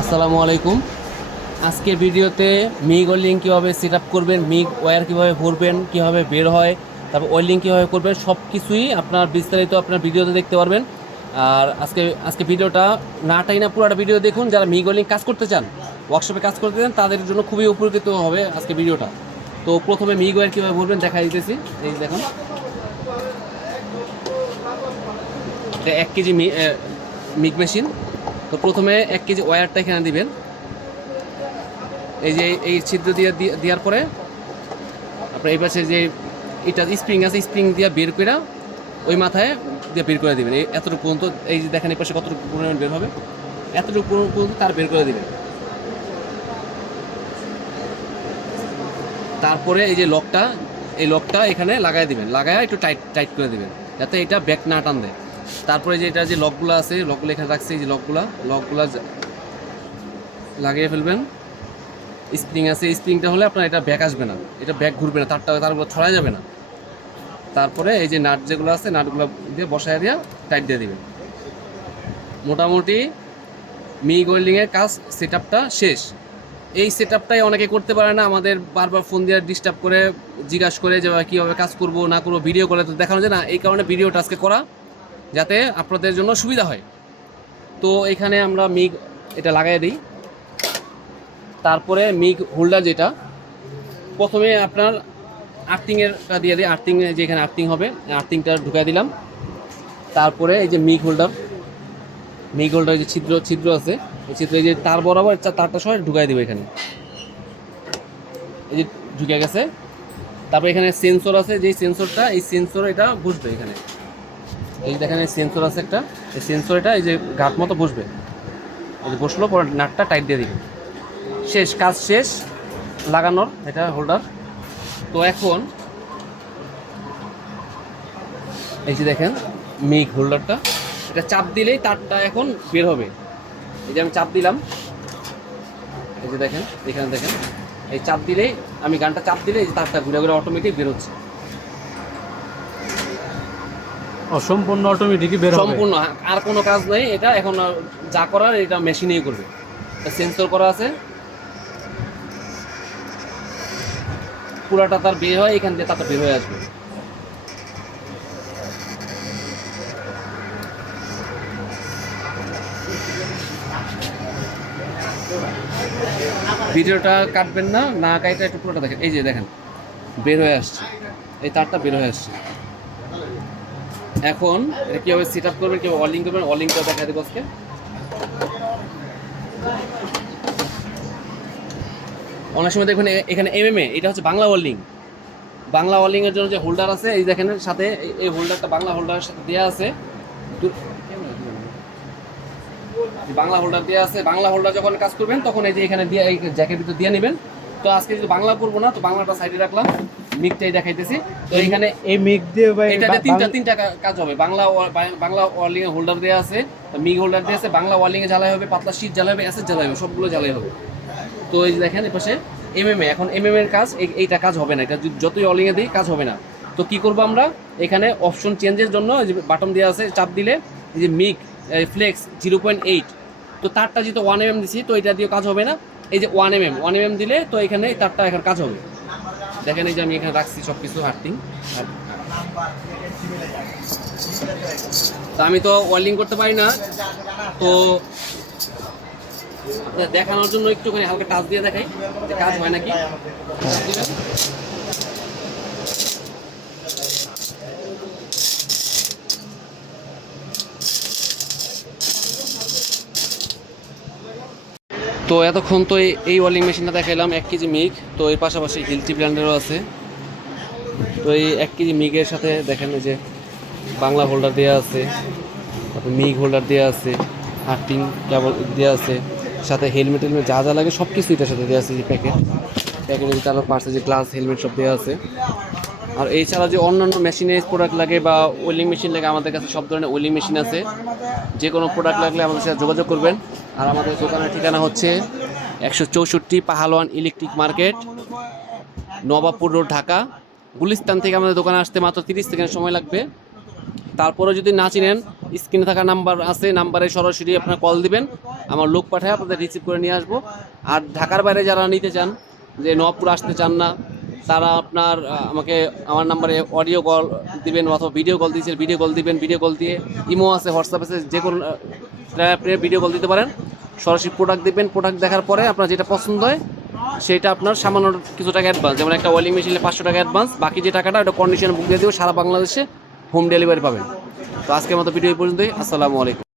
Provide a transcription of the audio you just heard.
আসসালামু আলাইকুম। আজকের ভিডিওতে মিগ ওয়েল্ডিং কীভাবে সেট আপ করবেন, মিগ ওয়্যার কীভাবে ভরবেন, কীভাবে বের হয়, তারপর ওয়েল্ডিং কীভাবে করবেন, সব কিছুই আপনার বিস্তারিত আপনার ভিডিওতে দেখতে পারবেন। আর আজকে ভিডিওটা নাটাই না পুরোটা ভিডিও দেখুন। যারা মিগ ওয়েল্ডিং কাজ করতে চান, ওয়ার্কশপে কাজ করতে চান, তাদের জন্য খুবই উপকৃত হবে আজকে ভিডিওটা। তো প্রথমে মিগ ওয়্যার কীভাবে ভরবেন দেখা দিতেছি। এই দেখুন, এটা 1 কেজি মিগ মেশিন। তো প্রথমে 1 কেজি ওয়্যারটা এখানে দিবেন। এই যে এই ছিদ্র দেওয়ার পরে আপনার এই পাশে যে এটা স্প্রিং আছে, স্প্রিং দিয়ে বের করে ওই মাথায় দিয়ে বের করে দেবেন। এই এতটুকু পর্যন্ত, এই যে দেখেন এই পাশে কতটুকু পরিমাণ বের হবে, এতটুকু পর্যন্ত তার বের করে দেবেন। তারপরে এই যে লকটা এখানে লাগাই দিবেন, লাগায় একটু টাইট করে দেবেন যাতে এটা ব্যাক না টান দেয়। তারপরে যে এটা যে লকগুলো আছে, লকগুলো এখানে রাখছে, এই যে লকগুলা লাগিয়ে ফেলবেন। স্প্রিং আছে, স্প্রিংটা হলে আপনার এটা ব্যাক আসবে না, এটা ব্যাক ঘুরবে না, তার উপর ছড়া যাবে না। তারপরে এই যে নাট যেগুলো আছে, নাটগুলো দিয়ে বসায় দিয়ে টাইট দিয়ে দিবেন। মোটামুটি মিগ ওয়েল্ডিংয়ের কাজ সেট আপটা শেষ। এই সেট আপটাই অনেকে করতে পারে না, আমাদের বারবার ফোন দিয়ে ডিস্টার্ব করে জিজ্ঞাসা করে যে কীভাবে কাজ করবো না করবো, ভিডিও করে তো দেখানো যায় না। এই কারণে ভিডিওটা আজকে করা, যাতে আপনাদের জন্য সুবিধা হয়। তো এখানে আমরা মিগ এটা লাগাই দিই। তারপরে মিগ হোল্ডার, যেটা প্রথমে আপনার আর্থিংয়েরটা দিয়ে দিই। আর্থিং যেখানে আর্থিং হবে, আর্থিংটা ঢুকাই দিলাম। তারপরে এই যে মিগ হোল্ডার যে ছিদ্র আছে, এই ছিদ্র এই যে তার বরাবর তারটা সহ ঢুকাই দেবো এখানে। এই যে ঢুকে গেছে। তারপরে এখানে সেন্সর আছে, যেই সেন্সরটা, এই সেন্সর এটা বসবে এখানে। এই দেখেন এই সেন্সর আছে একটা, এই সেন্সর এটা এই যে গাঁট মতো বসবে। এই যে বসলো, পরে নাটটা টাইট দিয়ে দিবেন। শেষ, কাজ শেষ লাগানোর, এটা হোল্ডার। তো এখন এই যে দেখেন মিগ হোল্ডারটা, এটা চাপ দিলেই তারটা এখন বের হবে। এই যে আমি চাপ দিলাম, এই যে দেখেন এখানে দেখেন, এই চাপ দিলেই, আমি গানটা চাপ দিলে এই যে তারটা ঘুরে ঘুরে অটোমেটিক বের হচ্ছে। সম্পূর্ণ অটোমেটিকই বের হবে, সম্পূর্ণ আর কোনো কাজ নেই। এটা এখন যা করার এটা মেশিনেই করবে। সেন্সর করা আছে, পুরাটা তার বের হয়, এখান দিয়ে তারটা বের হয়ে আসবে। ভিডিওটা কাটবেন না, না কাইটা একটু পুরোটা দেখেন। এই যে দেখেন বের হয়ে আসছে, এই তারটা বের হয়ে আসছে। এখন এটা কীভাবে সেট আপ করবেন, কীভাবে ওয়েল্ডিং করবেন, ওয়েল্ডিংটা দেখা দেবো আজকে। অনেক সময় দেখবেন এখানে MMA, এটা হচ্ছে বাংলা ওয়েল্ডিং। বাংলা ওয়েল্ডিংয়ের জন্য যে হোল্ডার আছে, এই দেখেন সাথে এই হোল্ডারটা বাংলা হোল্ডারের সাথে দেওয়া আছে। বাংলা হোল্ডার দেওয়া আছে। বাংলা হোল্ডার যখন কাজ করবেন তখন এই যে এখানে দিয়ে এই জ্যাকের ভিতর দিয়ে নেবেন। তো আজকে যদি বাংলা করবো না, তো বাংলাটা সাইডে রাখলাম, মিগটাই দেখাইতেছি। তো এইখানে এই মিগ দিয়ে এটাতে তিনটা কাজ হবে। বাংলা ওয়েল্ডিং এর হোল্ডার দেওয়া আছে, মিগ হোল্ডার দেওয়া আছে, বাংলা ওয়েল্ডিং এ জ্বালাই হবে, পাতলা শীট জ্বালাই হবে, অ্যাসেট জ্বালাই হবে, সবগুলো জ্বালাই হবে। তো এই যে দেখেন এপাশে MMA, এখন MMA এর কাজ এইটা কাজ হবে না, এটা যতই ওয়েল্ডিং এ দিই কাজ হবে না। তো কি করবো আমরা, এখানে অপশন চেঞ্জের জন্য যে বাটন দেওয়া আছে, চাপ দিলে এই যে মিগ ফ্লেক্স 0.8, তো তারটা যেহেতু 1 mm দিছি, তো এটা দিয়ে কাজ হবে না। এই যে 1 mm দিলে তো এখানে তারটা এখানে কাজ হবে। দেখেন এই যে আমি এখানে রাখছি সব কিছু আর্থিং। তা আমি তো ওয়েল্ডিং করতে পারি না, তো দেখানোর জন্য একটুখানি হালকা টাচ দিয়ে দেখাই যে কাজ হয় নাকি। তো এতক্ষণ তো এই ওয়েল্ডিং মেশিনটা দেখাইলাম 1 কেজি মিগ। তো এর পাশাপাশি হিলটি ব্র্যান্ডেরও আছে। তো এই 1 কেজি মিগের সাথে দেখেন এই যে বাংলা হোল্ডার দেওয়া আছে, তারপর মিগ হোল্ডার দেওয়া আছে, আর্থিং কেবল দেওয়া আছে, সাথে হেলমেট যা যা লাগে সব কিছু এটার সাথে দেওয়া আছে। যে প্যাকেটের তার পাশে যে গ্লাস, হেলমেট সব দেওয়া আছে। আর এছাড়া যে অন্যান্য মেশিনে প্রোডাক্ট লাগে বা ওয়েল্ডিং মেশিন লাগে, আমাদের কাছে সব ধরনের ওয়েল্ডিং মেশিন আছে। যে কোনো প্রোডাক্ট লাগলে আমাদের সাথে যোগাযোগ করবেন। আর আমাদের দোকানের ঠিকানা হচ্ছে 164 Pahalwan electric market, Nawabpur road, Dhaka. Gulistan থেকে আমাদের দোকানে আসতে মাত্র 30 সেকেন্ড সময় লাগবে। তারপরে যদি না চিনেন, স্ক্রিনে থাকা নাম্বার আছে, নাম্বারে সরাসরি আপনার কল দিবেন, আমার লোক পাঠায় আপনাদের রিসিভ করে নিয়ে আসবো। আর ঢাকার বাইরে যারা নিতে চান, যে নবপুর আসতে চান না, তারা আপনার আমাকে আমার নাম্বারে অডিও কল দিবেন অথবা ভিডিও কল দিয়েছেন, ভিডিও কল দিবেন, ভিডিও কল দিয়ে ইমো আছে, হোয়াটসঅ্যাপ আছে, যে কোনো আপনি ভিডিও কল দিতে পারেন। সরাসরি প্রোডাক্ট দিবেন, প্রোডাক্ট দেখার পরে আপনার যেটা পছন্দ হয় সেটা আপনার সামান্য কিছু টাকা অ্যাডভান্স, যেমন একটা ওয়েলিং মেশিনে 500 টাকা অ্যাডভান্স, বাকি যে টাকাটা ওটা কন্ডিশনে বুক দিয়ে দেবো, সারা বাংলাদেশে হোম ডেলিভারি পাবেন। তো আজকের মতো ভিডিও এই পর্যন্তই। আসসালামু আলাইকুম।